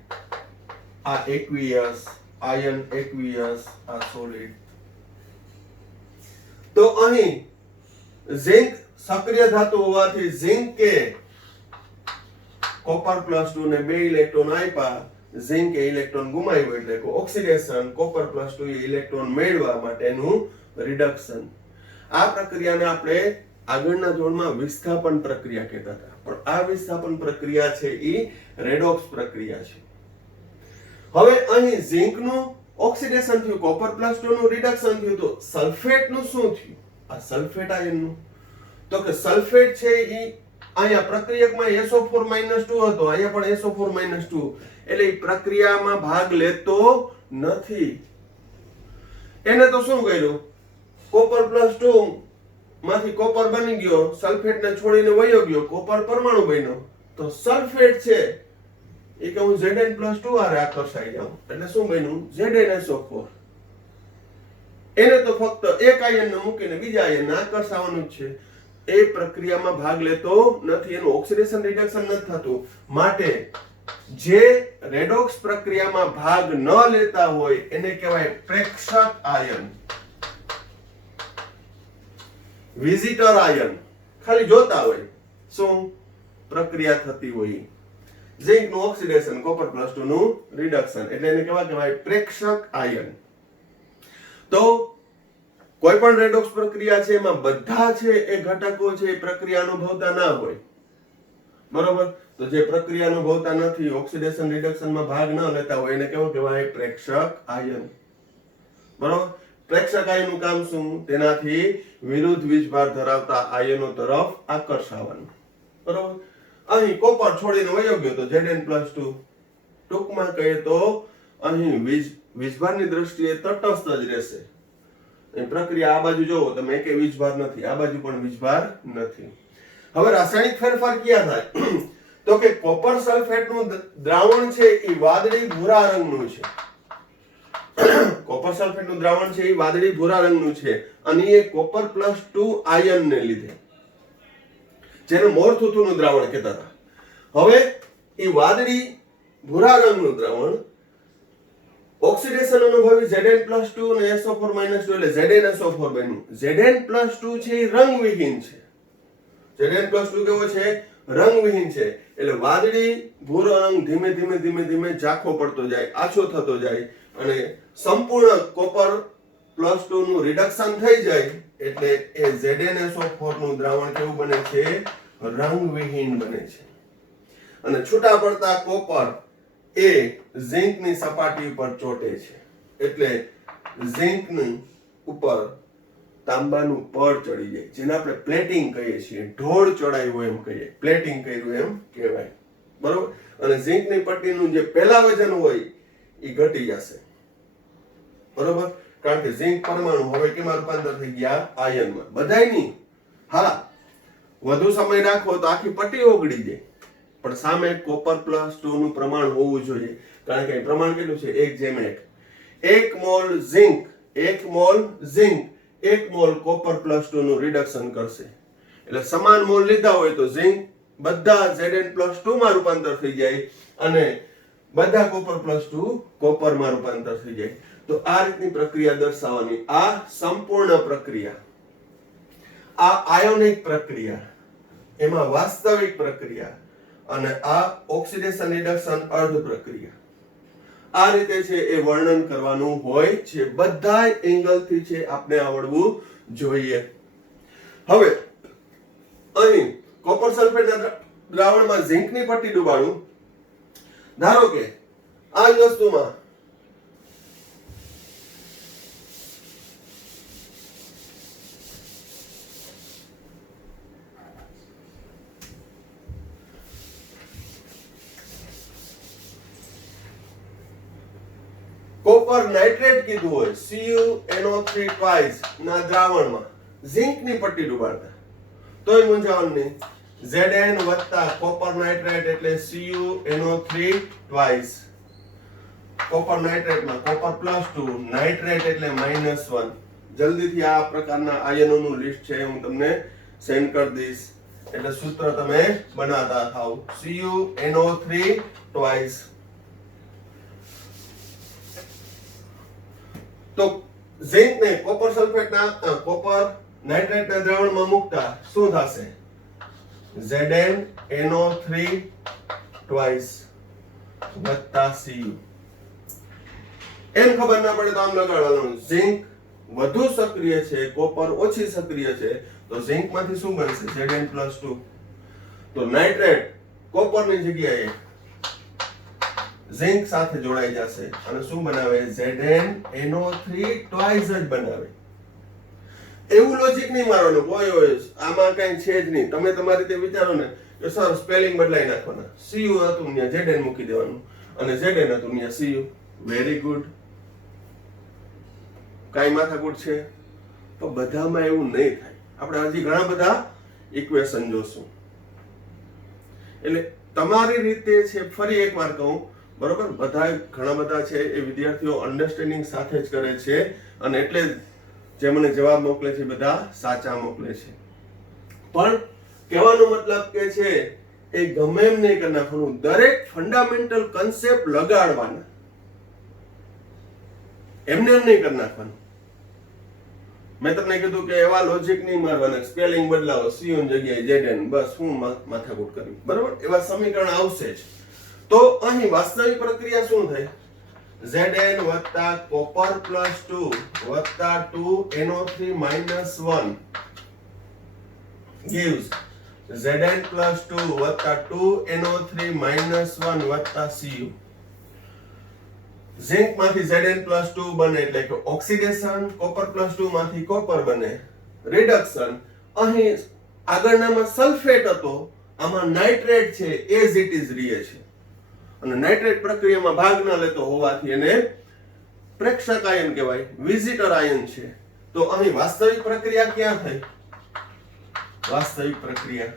આ aqueous, iron aqueous, આ solid. તો અહીં ઝિંક સક્રિય ધાતુ હોવાથી ઝિંક કે કોપર +2 ને 2 ઇલેક્ટ્રોન આપ્યા, ઝિંક એ ઇલેક્ટ્રોન ગુમાવ્યો એટલે કે ઓક્સિડેશન, કોપર +2 એ ઇલેક્ટ્રોન મેળવવા માટેનું રિડક્શન. આ પ્રક્રિયાને આપણે આગળના ધોરણમાં વિસ્થાપન પ્રક્રિયા કહેતા હતા, પણ આ વિસ્થાપન પ્રક્રિયા છે એ રેડોક્સ પ્રક્રિયા છે. હવે અહીં ઝિંકનું ઓક્સિડેશન થયું, કોપર +2 નું રિડક્શન થયું, તો સલ્ફેટનું શું થયું? આ સલ્ફેટ આયનનું, તો કે સલ્ફેટ છે એ અહીંયા પ્રક્રિયકમાં SO4-2 હતો, અહીંયા પણ SO4-2, એટલે એ પ્રક્રિયામાં ભાગ લેતો નથી. એને તો શું કર્યું? કોપર +2 માંથી કોપર બની ગયો, સલ્ફેટને છોડીને વયો ગયો, કોપર પરમાણુ બન્યો, તો સલ્ફેટ છે એ કે હું Zn+2 આરે આકર્ષાઈ જાઉં, એટલે શું બન્યું? ZnSO4. એને તો ફક્ત એક આયનને મૂકીને બીજા આયનને આકર્ષાવવાનું જ છે. એ પ્રક્રિયામાં ભાગ લેતો નથી, એનું ઓક્સિડેશન રિડક્શન નથી થતું. માટે જે રેડોક્સ પ્રક્રિયામાં ભાગ ન લેતા હોય એને કહેવાય પ્રેક્ષક આયન, વિઝિટર આયન. ખાલી જોતા હોય શું પ્રક્રિયા થતી હોય. ઝિંક નું ઓક્સિડેશન, કોપર +2 નું રિડક્શન, એટલે એને કહેવાય પ્રેક્ષક આયન. તો કોઈ પણ રેડોક્સ પ્રક્રિયા છે એમાં બધા છે એ ઘટકો છે એ પ્રક્રિયા અનુભવતા ના હોય, બરોબર? તો જે પ્રક્રિયા અનુભવતા નથી, ઓક્સિડેશન રિડક્શનમાં ભાગ ન લેતા હોય, એને કેવું કહેવાય? પ્રેક્ષક આયન, બરોબર? પ્રેક્ષક આયનનું કામ શું? તેનાથી વિરુદ્ધ વીજભાર ધરાવતા આયનો તરફ આકર્ષાવાનું, બરોબર? અહીં કોપર છોડીને વયો ગયો તો Zn+2. ટૂંકમાં કહીએ તો અહીં વીજભારની દ્રષ્ટિએ તટસ્થ જ રહેશે. એ પ્રક્રિયા આ બાજુ જોવો તમે, એકે વીજભાર નથી, આ બાજુ પણ વીજભાર નથી. હવે રાસાયણિક ફેરફાર ક્યાં થાય? તો કે કોપર સલ્ફેટનું દ્રાવણ છે એ વાદળી ભૂરા રંગનું છે. કોપર સલ્ફેટનું દ્રાવણ છે એ વાદળી ભૂરા રંગનું છે, અને એ કોપર +2 આયનને લીધે, જેને મોરથુથુનું દ્રાવણ કહેતા હતા. હવે એ વાદળી ભૂરા રંગનું દ્રાવણ ઓક્સિડેશન અનુભવી Zn+2 અને SO4-2 એટલે ZnSO4 બન્યું. Zn+2 છે એ રંગવિહીન છે. Zn+2 કેવો છે? રંગવિહીન છે. એટલે વાદળી ભૂરો રંગ ધીમે ધીમે ધીમે ધીમે ઝાંખો પડતો જાય, આછો થતો જાય, અને સંપૂર્ણ કોપર +2 નું રિડક્શન થઈ જાય, એટલે એ ZnSO4 નું દ્રાવણ કેવું બને છે? રંગવિહીન બને છે. અને છૂટા પડતા કોપર એ ઝિંકની સપાટી પર ચોટે છે, એટલે ઝિંકની ઉપર તાંબાનું પડ ચડી જાય, જેને આપણે પ્લેટિંગ કહીએ છીએ. ઢોળ ચડાવ્યું એમ કહીએ, પ્લેટિંગ કર્યું એમ કહેવાય, બરોબર? અને ઝિંકની પટ્ટીનું જે પહેલા વજન હોય એ ઘટી જશે, બરોબર? કારણ કે ઝિંક પરમાણુ હવે કેમાં રૂપાંતર થઈ ગયા? આયનમાં. બધાય નહીં, હા, વધુ સમય રાખો તો આખી પટ્ટી ઓગળી જાય, પણ સામે કોપર +2 નું પ્રમાણ હોવું જોઈએ. કારણ કે પ્રમાણ કેટલું છે? 1:1. 1 મોલ ઝિંક 1 મોલ કોપર +2 નું રિડક્શન કરશે. એટલે સમાન મોલ લીધા હોય તો ઝિંક બધા Zn+2 માં રૂપાંતર થઈ જાય, અને બધા કોપર +2 કોપરમાં રૂપાંતર થઈ જાય. તો આ રીતની પ્રક્રિયા દર્શાવવાની. આ સંપૂર્ણ પ્રક્રિયા, આ આયોનિક પ્રક્રિયા, એમાં વાસ્તવિક પ્રક્રિયા, અને આ ઓક્સિડેશન રિડક્શન અર્ધ પ્રક્રિયા. આ રીતે છે એ વર્ણન કરવાનું હોય છે. બધા એંગલથી છે આપણે આવડવું જોઈએ. હવે અહીં કોપર સલ્ફેટના દ્રાવણમાં ઝીંકની પટ્ટી ડુબાડું, ધારો કે આ જ વસ્તુમાં કોપર નાઇટ્રેટ કીધું હોય, CuNO3 ટ્વાઇસ ના દ્રાવણમાં ઝીંકની પટ્ટી ડુબાડતા, તોય મૂંઝાવણ નહીં. Zn વત્તા કોપર નાઇટ્રેટ એટલે CuNO3 ટ્વાઇસ. કોપર નાઇટ્રેટમાં કોપર +2, નાઇટ્રેટ એટલે -1. જલ્દીથી આ પ્રકારના આયનોનું લિસ્ટ છે હું તમને સેન્ડ કરી દઈશ, એટલે સૂત્ર તમે બનાવતા થાવ. CuNO3 twice. તો ઝિંક ને કોપર સલ્ફેટના કોપર નાઇટ્રેટના દ્રાવણમાં મૂકતા શું થશે? ZnNO3 ટ્વાઇસ વત્તા Cu. એમ ખબર ના પડે તો આમ લગાડવાનું. ઝિંક વધુ સક્રિય છે, કોપર ઓછી સક્રિય છે, તો ઝિંક માંથી શું બનશે? Zn+2. તો નાઇટ્રેટ કોપરની જગ્યાએ ઝિંક સાથે જોડાઈ જશે અને શું બનાવે? ZnNO3 ટ્વાઇસ જ બનાવે. એવું લોજિક નહીં મારવાનું, કોઈ હોય આમાં કઈ છે જ નહીં. તમે તમારી રીતે વિચારો ને કે સર સ્પેલિંગ બદલાઈ નાખવાના, Cu હતું ત્યાં Zn મૂકી દેવાનું અને Zn હતું ત્યાં Cu. Very good. કાઈ માથાકૂટ છે? તો બધામાં એવું નહીં થાય. આપણે હજી ઘણા બધા ઇક્વેશન જોશું. એટલે તમારી રીતે છે, ફરી એકવાર કહું, બરોબર, બધા ઘણા બધા છે એ વિદ્યાર્થીઓ અન્ડરસ્ટેન્ડિંગ સાથે જ કરે છે અને એટલે જે મને જવાબ મોકલે છે બધા સાચા મોકલે છે. પણ કહેવાનો મતલબ કે છે એ ગમે એમ નહીં કરી નાખવાનું, દરેક ફંડામેન્ટલ કન્સેપ્ટ લગાડવાના, એમને એમ નહીં કરી નાખવાનું. મેં તમને કીધું કે એવા લોજિક નહીં મારવાના, સ્પેલિંગ બદલાવો, Cu ની જગ્યાએ Zn, બસ હું માથાકૂટ કરી, બરોબર? એવા સમીકરણ આવશે જ. તો અહીં વાસ્તવિક પ્રક્રિયા શું થઈ? Zn વત્તા કોપર +2 વત્તા 2NO3 -1 gives Zn+2 વત્તા 2NO3 -1 વત્તા Cu. ઝિંક માંથી Zn+2 બને એટલે કે ઓક્સિડેશન, કોપર +2 માંથી કોપર બને રિડક્શન. અહીં આગળનામાં સલ્ફેટ હતો, આમાં નાઇટ્રેટ છે, એઝ ઇટ ઇઝ રહે છે અને નાઇટ્રેટ પ્રક્રિયામાં ભાગ ન લેતો હોવાથી એને પ્રેક્ષક આયન કહેવાય, વિઝિટર આયન છે. તો અહીં વાસ્તવિક પ્રક્રિયા ક્યાં થઈ? વાસ્તવિક પ્રક્રિયા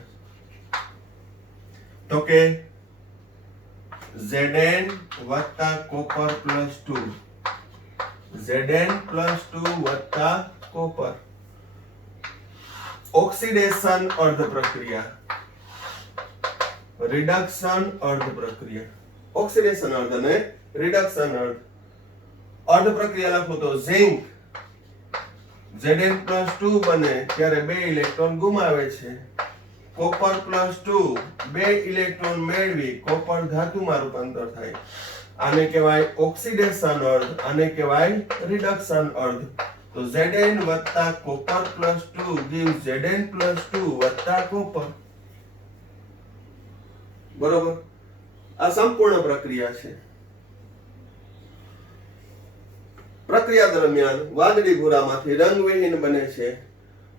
તો કે Zn વત્તા કોપર +2, Zn+2 વત્તા કોપર. ઓક્સિડેશન અર્ધ પ્રક્રિયા, રિડક્શન અર્ધ પ્રક્રિયા. ઓક્સિડેશન અર્ધ અને રિડક્શન અર્ધ. અર્ધ પ્રક્રિયા લખો તો ઝિંક Zn+2 બને ત્યારે 2 ઇલેક્ટ્રોન ગુમાવે છે. કોપર +2 2 ઇલેક્ટ્રોન મેળવી કોપર ધાતુમાં રૂપાંતર થાય. આને કહેવાય ઓક્સિડેશન અર્ધ, આને કહેવાય રિડક્શન અર્ધ. તો Zn વત્તા કોપર +2 gives Zn+2 વત્તા કોપર. બરોબર? આ સંપૂર્ણ પ્રક્રિયા છે. પ્રક્રિયા દરમિયાન વાદળી ભૂરામાંથી રંગવિહીન બને છે.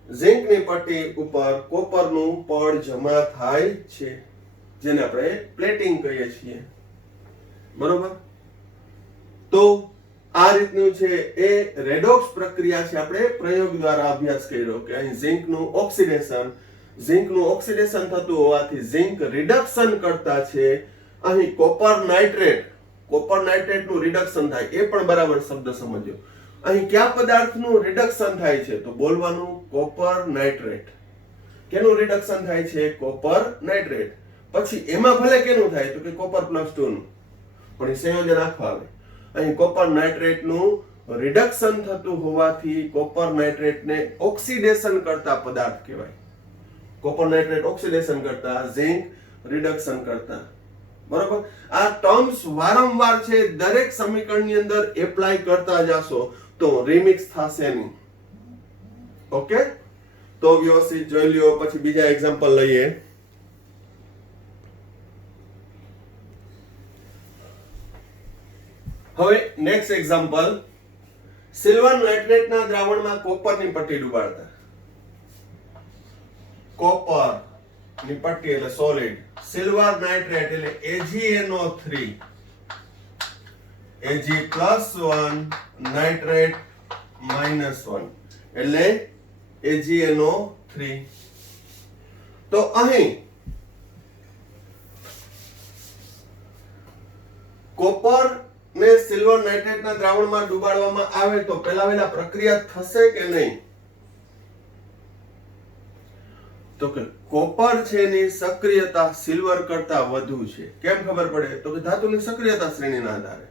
ઝિંકની પટ્ટી ઉપર કોપરનું પડ જમા થાય છે, જેને આપણે પ્લેટિંગ કહીએ છીએ. બરોબર? તો આ રીતનું છે એ રેડોક્સ પ્રક્રિયા છે. આપણે પ્રયોગ દ્વારા અભ્યાસ કર્યો કે અહીં ઝિંકનું ઓક્સિડેશન થતું હોવાથી ઝિંક રિડક્શન કરતા છે. અહીં કોપર નાઇટ્રેટનું રિડક્શન થાય, એ પણ બરાબર શબ્દ સમજો. અહીં કયા પદાર્થનું રિડક્શન થાય છે? તો બોલવાનું કોપર નાઇટ્રેટ. કેનું રિડક્શન થાય છે? Copper nitrate. પછી એમાં ભલે કેનું થાય તો કે કોપર +2 નું, પણ એ સંયોજન આખું આવે. અહીં કોપર નાઇટ્રેટનું રિડક્શન થતું હોવાથી કોપર નાઇટ્રેટને ઓક્સિડેશન કરતા પદાર્થ કહેવાય. કોપર નાઇટ્રેટ ઓક્સિડેશન કરતા, ઝિંક રિડક્શન કરતા. બરોબર? આ ટર્મ્સ વારંવાર છે દરેક સમીકરણની અંદર એપ્લાય કરતા જાશો તો રિમિક્સ થશે નહીં. ઓકે? તો વ્યવસ્થિત જોઈ લ્યો. પછી બીજા એક્ઝામ્પલ લઈએ. હવે નેક્સ્ટ એક્ઝામ્પલ, સિલ્વર નાઇટ્રેટના દ્રાવણમાં કોપરની પટ્ટી ડુબાડતા. કોપર ની પટ્ટી એટલે સોલિડ, સિલ્વર નાઇટ્રેટ એટલે AgNO3, Ag+1 નાઇટ્રેટ -1 એટલે AgNO3. તો અહીં કોપર ને સિલ્વર નાઇટ્રેટના દ્રાવણમાં ડુબાડવામાં આવે તો પેલા પ્રક્રિયા થશે કે નહીં? તો કે કોપર છે એની સક્રિયતા સિલ્વર કરતા વધુ છે. કેમ ખબર પડે? તો કે ધાતુની સક્રિયતા શ્રેણીના આધારે.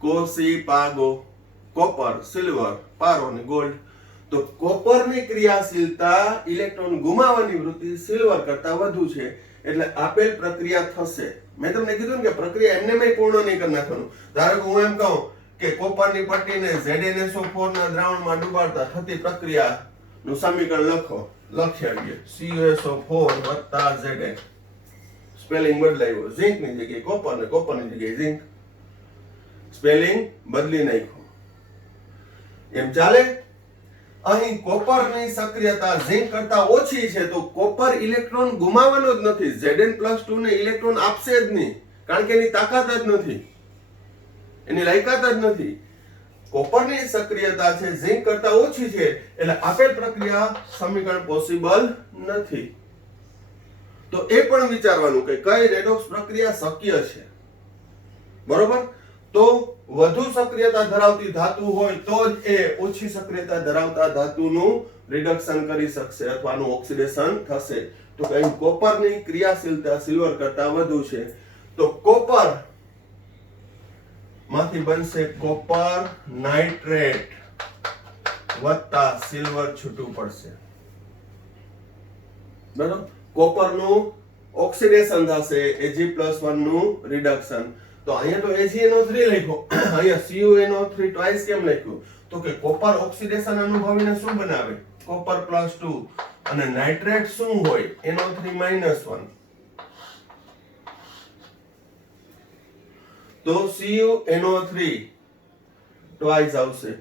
કો, સી, પાગો, કોપર, સિલ્વર, પારો ને ગોલ્ડ. તો કોપરની ક્રિયાશીલતા ઇલેક્ટ્રોન ગુમાવવાની વૃત્તિ સિલ્વર કરતા વધુ છે, એટલે આપેલ પ્રક્રિયા થશે. મેં તમને કીધું ને કે પ્રક્રિયા એમને પૂર્ણ નહીં કરી નાખવાનું. ધારો કે હું એમ કહું કે કોપરની પટ્ટીને ZnSO4 ના દ્રાવણમાં ડુબાડતા થતી પ્રક્રિયાનું સમીકરણ લખી આવીએ. CuSO4 + Zn. સ્પેલિંગ બદલાયો, ઝિંક ની જગ્યાએ કોપર ને કોપરની જગ્યાએ ઝિંક. સ્પેલિંગ બદલી નાખ્યું. એમ ચાલે? અહીં કોપરની સક્રિયતા ઝિંક કરતા ઓછી છે તો કોપર ઇલેક્ટ્રોન ગુમાવવાનો જ નથી. Zn+2 ને ઇલેક્ટ્રોન આપશે જ નહીં, કારણ કે એની તાકાત જ નથી, એની લાયકાત જ નથી. કોપરની સક્રિયતા છે ઝિંક કરતા ઓછી છે, એટલે આપેલ પ્રક્રિયા સમીકરણ પોસિબલ નથી. તો એ પણ વિચારવાનું કે કઈ રેડોક્સ પ્રક્રિયા શક્ય છે. બરોબર? તો વધુ સક્રિયતા ધરાવતી ધાતુ હોય તો જ એ ઓછી સક્રિયતા ધરાવતા ધાતુનું રિડક્શન કરી શકશે અથવા આનું ઓક્સિડેશન થશે. તો કઈ કોપરની ક્રિયાશીલતા સિલ્વર કરતા વધુ છે, તો કોપર માંથી બનશે કોપર નાઇટ્રેટ વત્તા સિલ્વર છૂટું પડશે. બરાબર? કોપરનું ઓક્સિડેશન થશે, Ag+1 નું રિડક્શન. તો અહીંયા તો AgNO3 લખ્યો, અહીંયા CuNO3 ટ્વાઇસ કેમ લખ્યું? તો કે કોપર ઓક્સિડેશન અનુભવીને શું બનાવે? કોપર +2 અને નાઇટ્રેટ શું હોય? NO3-1. તો CuNO3 ટ્વાઇસ આવશે.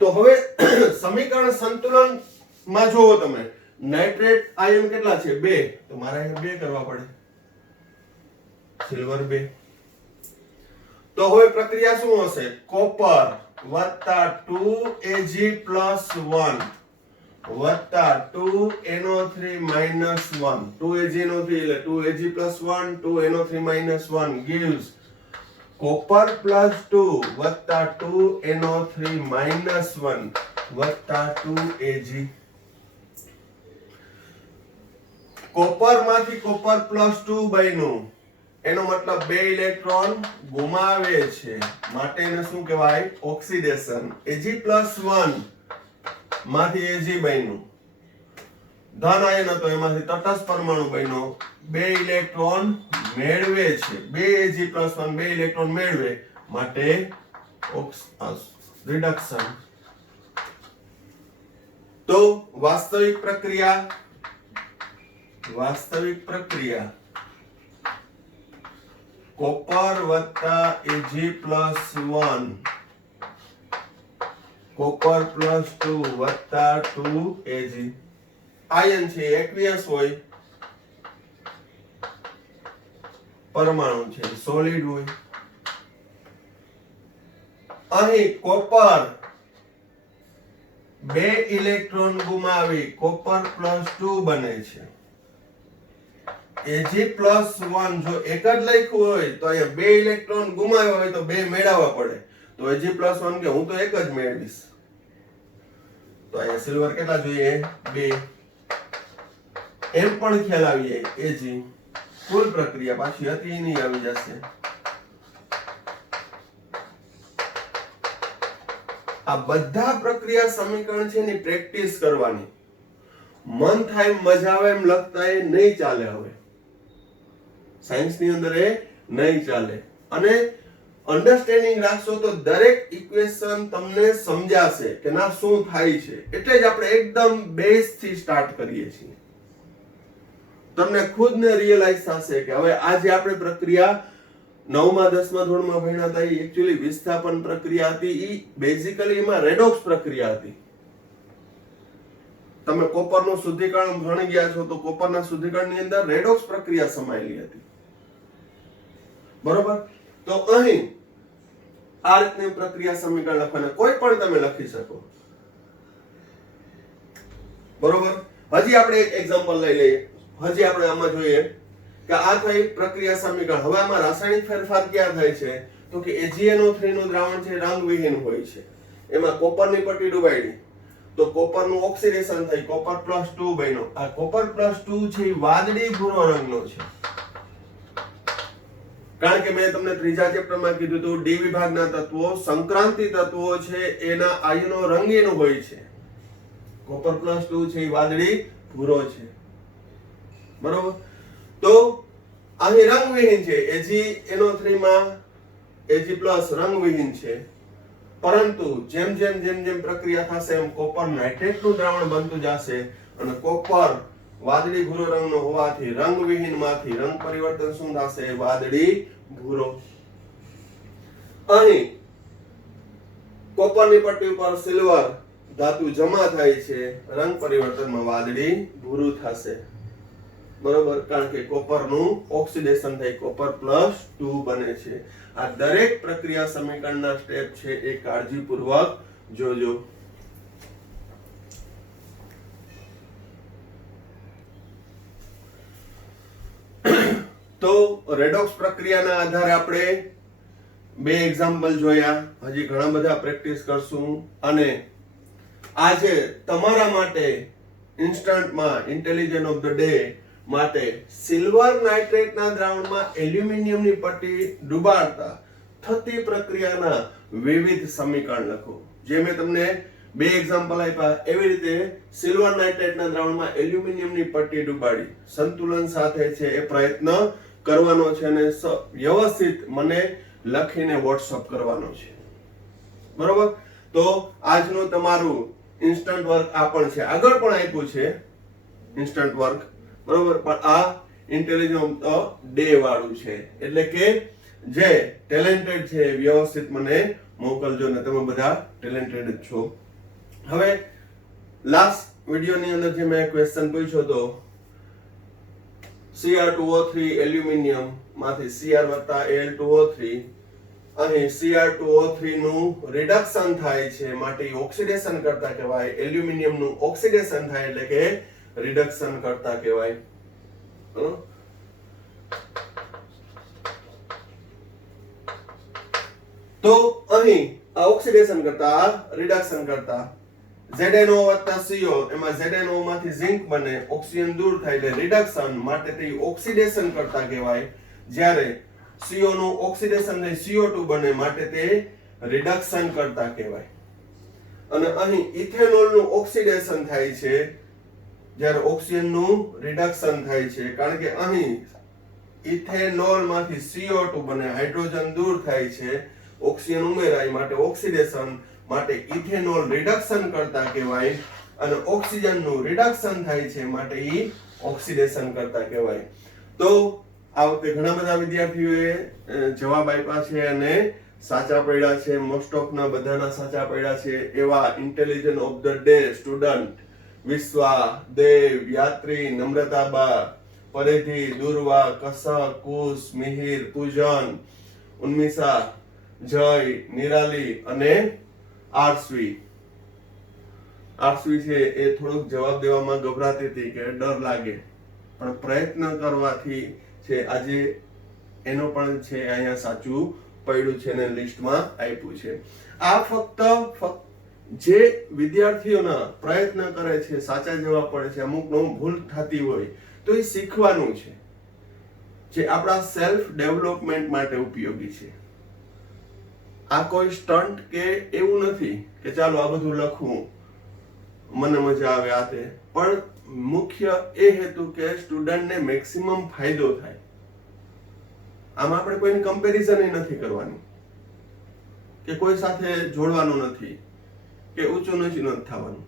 તો હવે સમીકરણ સંતુલન માં જોવો તમે, નાઇટ્રેટ આયન કેટલા છે? 2. તો મારે અહીંયા 2 કરવા પડે, સિલ્વર 2. તો હવે પ્રક્રિયા શું હશે? કોપર વત્તા 2Ag+1 વત્તા 2NO3-1. 2AgNO3 એટલે 2Ag+1 2NO3-1 gives કોપર +2 વત્તા 2NO3-1 વત્તા 2Ag. કોપર માંથી કોપર +2 બન્યું, એનો મતલબ 2 ઇલેક્ટ્રોન ગુમાવે છે, માટે એને શું કહેવાય? ઓક્સિડેશન. Ag+1 માંથી Ag બન્યું, ધન આયન હતો, એમાંથી તટસ્થ પરમાણુ બન્યો, 2 ઇલેક્ટ્રોન મેળવે છે. 2Ag+1 2 ઇલેક્ટ્રોન મેળવે, માટે રિડક્શન. તો વાસ્તવિક પ્રક્રિયા કોપર વત્તા Ag+1 કોપર +2 વત્તા 2Ag. આયન છે એક્વિયસ હોય, પરમાણુ છે સોલિડ હોય. અહીં કોપર 2 ઇલેક્ટ્રોન ગુમાવી કોપર +2 બને છે. Ag+1 જો એક જ લખ્યું હોય તો અહીંયા 2 ઇલેક્ટ્રોન ગુમાવ્યા હોય તો 2 મેળવવા પડે. તો Ag+1 કે હું તો એક જ મેળવીશ, તો અહીંયા સિલ્વર કેટલા જોઈએ? 2. એમ પણ ખ્યાલ આવી જાય Ag કુલ પ્રક્રિયા પાછી હતી નહીં આવી જશે. આ બધા પ્રક્રિયા સમીકરણ છે એની પ્રેક્ટિસ કરવાની. મન થાય મજા આવે એમ લખતા એ નહીં ચાલે. હવે સાયન્સ ની અંદર એ નહીં ચાલે. અને અન્ડરસ્ટેન્ડિંગ રાખશો તો દરેક ઇક્વેશન તમને સમજાશે કે ના શું થાય છે. એટલે જ આપણે એકદમ બેઝ થી સ્ટાર્ટ કરીએ છીએ. તમને ખુદને રિયલાઇઝ થશે કે હવે આ જે આપણે પ્રક્રિયા 9મા 10મા ધોરણમાં ભણ્યા હતા એ એકચ્યુઅલી વિસ્થાપન પ્રક્રિયા હતી. એ બેઝિકલી એમાં રેડોક્સ પ્રક્રિયા હતી. તમે કોપરનું શુદ્ધિકરણ ભણી ગયા છો તો કોપરના શુદ્ધિકરણની અંદર રેડોક્સ પ્રક્રિયા સમાયેલી હતી. બરોબર? તો અહીં આ રીતની પ્રક્રિયા સમીકરણ લખવાના કોઈ પણ તમે લખી શકો. બરોબર? હજી આપણે એક એક્ઝામ્પલ લઈ લઈએ. હજી આપણે આમાં જોઈએ કે આ થઈ પ્રક્રિયા સમીકરણ. હવે આમાં રાસાયણિક ફેરફાર ક્યાં થાય છે? તો કે AgNO3 નું દ્રાવણ છે રંગવિહીન હોય છે. એમાં કોપરની પટ્ટી ડુબાડી તો કોપરનું ઓક્સિડેશન થઈ કોપર +2 બન્યો. આ કોપર +2 છે એ વાદળી ભૂરો રંગનો છે. કારણ કે મેં તમને ત્રીજા ચેપ્ટરમાં કીધું હતું ડી વિભાગના તત્વો સંક્રાંતિ તત્વો છે એના આયનો રંગીન હોય છે. કોપર +2 છે એ વાદળી ભૂરો છે. બરોબર? તો અહીં રંગવિહીન છે. AgNO3 માં Ag+ રંગવિહીન છે. પરંતુ જેમ જેમ પ્રક્રિયા થશે એમ કોપર નાઇટ્રેટનું દ્રાવણ બનતું જશે અને કોપર વાદળી ભૂરો રંગનો હોવાથી રંગવિહીનમાંથી રંગ પરિવર્તન શું થશે? વાદળી ભૂરો. અહીં કોપરની પટ્ટી ઉપર સિલ્વર ધાતુ જમા થાય છે, રંગ પરિવર્તનમાં વાદળી ભૂરું થશે. બરોબર? કારણ કે કોપરનું ઓક્સિડેશન થઈ કોપર +2 બને છે. આ દરેક પ્રક્રિયા સમીકરણના સ્ટેપ છે એ કાળજીપૂર્વક જોજો. તો રેડોક્સ પ્રક્રિયાના આધારે આપણે બે એક્ઝામ્પલ જોયા. હજી ઘણા બધા પ્રેક્ટિસ કરશું અને આજે તમારા માટે ઇન્સ્ટન્ટમાં ઇન્ટેલિજન્ટ ઓફ ધ ડે માટે સિલ્વર નાઇટ્રેટના દ્રાવણમાં એલ્યુમિનિયમની પટ્ટી ડુબાડતા થતી પ્રક્રિયાના વિવિધ સમીકરણ લખો. જે મેં તમને બે એક્ઝામ્પલ આપ્યા એવી રીતે સિલ્વર નાઇટ્રેટના દ્રાવણમાં એલ્યુમિનિયમની પટ્ટી ડુબાડી સંતુલન સાથે છે એ પ્રયત્ન કરવાનો છે અને વ્યવસ્થિત મને લખીને વોટ્સઅપ કરવાનો છે. બરોબર? તો આજનું તમારું ઇન્સ્ટન્ટ વર્ક આ પણ છે. આગળ પણ આપ્યું છે ઇન્સ્ટન્ટ વર્ક. બરોબર? પણ આ ઇન્ટેલિજન્ટ ઓફ ધ ડે વાળું છે. એટલે કે જે ટેલેન્ટેડ છે વ્યવસ્થિત મને મોકલજો ને તમે બધા ટેલેન્ટેડ જ છો. હવે લાસ્ટ વિડિયોની અંદર જે મેં ક્વેશ્ચન પૂછ્યો હતો Cr2O3 એલ્યુમિનિયમ માંથી Cr + Al2O3 અહીં Cr2O3 નું રિડક્શન થાય છે માટે ઓક્સિડેશન કરતા કહેવાય. એલ્યુમિનિયમ નું ઓક્સિડેશન થાય એટલે કે રિડક્શન કરતા કહેવાય. તો અહીં આ ઓક્સિડેશન કરતા આ રિડક્શન કરતા ZNO + CO એમાં ZNO માંથી ઝિંક બને ઓક્સિજન દૂર થાય એટલે રિડક્શન માટે તે ઓક્સિડેશન કરતા કહેવાય. જ્યારે CO નું ઓક્સિડેશન થઈ CO2 બને માટે તે રિડક્શન કરતા કહેવાય. અને અહીં ઇથેનોલ નું ઓક્સિડેશન થાય છે જ્યારે ઓક્સિજન નું રિડક્શન થાય છે. કારણ કે અહીં ઇથેનોલ માંથી CO2 બને હાઇડ્રોજન દૂર થાય છે ઓક્સિજન ઉમેરાય માટે ઓક્સિડેશન માટે ઇથેનોલ રિડક્શન કરતા કહેવાય. અને ઓક્સિજન નું રિડક્શન થાય છે માટે ઈ ઓક્સિડેશન કરતા કહેવાય. તો આ વખતે ઘણા બધા વિદ્યાર્થીઓએ જવાબ આપ્યા છે અને સાચા પડ્યા છે. મોસ્ટ ઓફ ના બધાના સાચા પડ્યા છે. એવા intelligent of the day student Vishwa, Dev, Yatri, Namrataba, Paridhi, દુર્વા, કસક, કુશ, મિહિર, પૂજન, ઉન્મિષા, જય, નિરાલી અને આરસવી. આરસવી છે એ થોડુંક જવાબ દેવામાં ગભરાતી હતી કે ડર લાગે, પણ પ્રયત્ન કરવાથી છે આજે એનો પણ છે અહીંયા સાચું પડ્યું છે ને લિસ્ટમાં આપ્યું છે. આ ફક્ત જે વિદ્યાર્થીઓના પ્રયત્ન કરે છે સાચા જવાબ પડે છે અમુક ભૂલ થતી હોય તો એ શીખવાનું છે જે આપણા સેલ્ફ ડેવલપમેન્ટ માટે ઉપયોગી છે. આ કોઈ સ્ટન્ટ કે એવું નથી કે ચાલો આ બધું લખવું મને મજા આવે આ તે, પણ મુખ્ય એ હેતુ કે સ્ટુડન્ટને મેક્સિમમ ફાયદો થાય. આમાં આપણે કોઈની કમ્પેરિઝન નથી કરવાની કે કોઈ સાથે જોડવાનું નથી કે ઊંચું નીચું નથી થવાનું,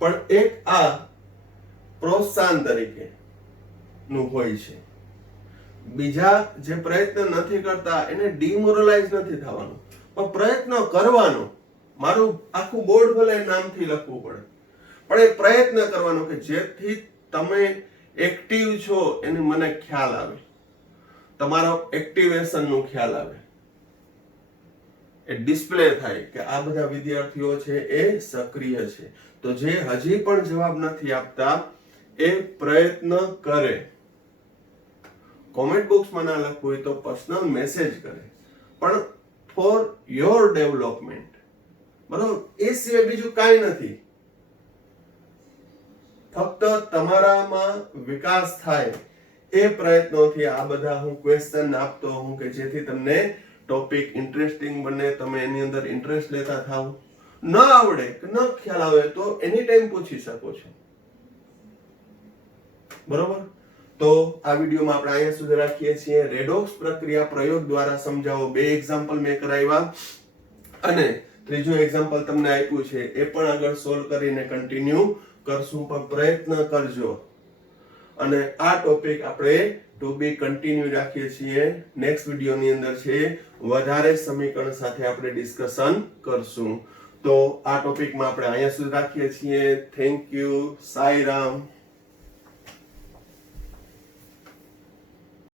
પણ એક આ પ્રોત્સાહન તરીકે નું હોય છે. બીજા જે પ્રયત્ન નથી કરતા એને ડિમોરલાઇઝ નથી થવાનું, પણ પ્રયત્ન કરવાનો. મારું આખું બોર્ડ ભલે નામથી લખવું પડે, પણ એ પ્રયત્ન કરવાનો કે જેથી તમે એક્ટિવ છો એની મને ખ્યાલ આવે, તમારો એક્ટિવેશન નું ખ્યાલ આવે, એ ડિસ્પ્લે થાય કે આ બધા વિદ્યાર્થીઓ છે એ સક્રિય છે. તો જે હજી પણ જવાબ નથી આપતા એ પ્રયત્ન કરે. કોમેન્ટ બોક્સમાં ના લખવું હોય તો પર્સનલ મેસેજ કરે, પણ ફોર યોર ડેવલપમેન્ટ, બરોબર? એ સિવાય બીજું કાંઈ નથી. ફક્ત તમારામાં વિકાસ થાય એ પ્રયત્નોથી આ બધા હું ક્વેશ્ચન આપતો હું કે જેથી તમને ટોપિક ઇન્ટરેસ્ટિંગ બને, તમે એની અંદર ઇન્ટરેસ્ટ લેતા થાવ. ન આવડે કે ન ખ્યાલ આવે તો એની ટાઈમ પૂછી શકો છો, બરોબર? તો આ વિડીયોમાં આપણે અહીંયા સુધી રાખીએ છીએ. રેડોક્સ પ્રક્રિયા પ્રયોગ દ્વારા સમજાવો. 2 એક્ઝામ્પલ મેં કરાવ્યા અને ત્રીજું એક્ઝામ્પલ તમને આપ્યું છે એ પણ આગળ સોલ્વ કરીને કન્ટિન્યુ કરશું, પણ પ્રયત્ન કરજો. અને આ ટોપિક આપણે ટુ બી કન્ટિન્યુ રાખીએ છીએ. નેક્સ્ટ વિડીયોની અંદર છે વધારે સમીકરણ સાથે આપણે ડિસ્કશન કરશું. તો આ ટોપિકમાં આપણે અહીંયા સુધી રાખીએ છીએ. Thank you. સાઈ રામ.